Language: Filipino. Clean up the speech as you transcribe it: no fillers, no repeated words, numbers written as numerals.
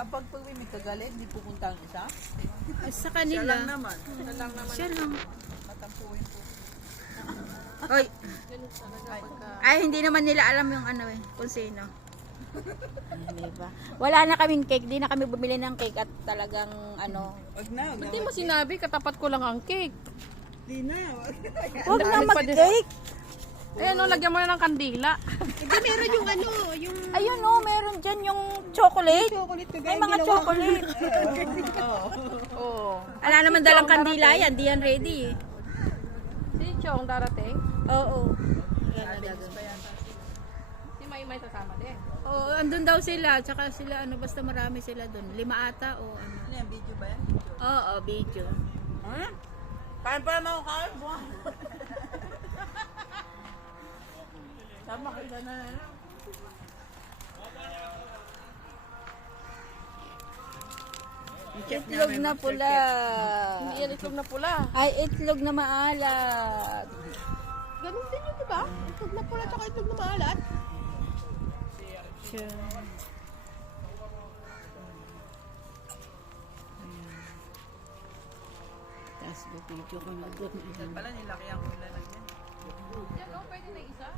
Kapag may kagalit, di pupunta ang isa. Sa kanila. Siya lang naman. Siya lang. Matampuin po. Oy. Ay, hindi naman nila alam yung ano eh, kung sino. Diba? Wala na kaming cake, di na kami bumili ng cake at talagang ano. Wag na, wag na. Hindi mo sinabi, katapat ko lang ang cake. Di na. Huwag na mag-cake. Ayan o, lagyan mo na ng kandila. Hindi, meron yung ano, yung Ayun oh, meron dyan yung chocolate. chocolate May mga chocolate. Oo. Wala naman dalang kandila yan, di yan ready eh. Si Chong darating. Oo. Si May sasama din. Oo, andun daw sila, tsaka sila ano, basta marami sila dun. 5 ata o ano. Ano yan, video ba yan? Oo, video. Ha? Kain pa naman ako kain. Buwan. Tama kita na lang. Itlog na pula. Hindi yan itlog na pula. Ay, itlog na maalat. ganun din yun, diba? Itlog na pula tsaka itlog na maalat. Sure. Tapos video ko na doon. Pala nilaki ang ulan lang yan. Yan o, pwede na isa.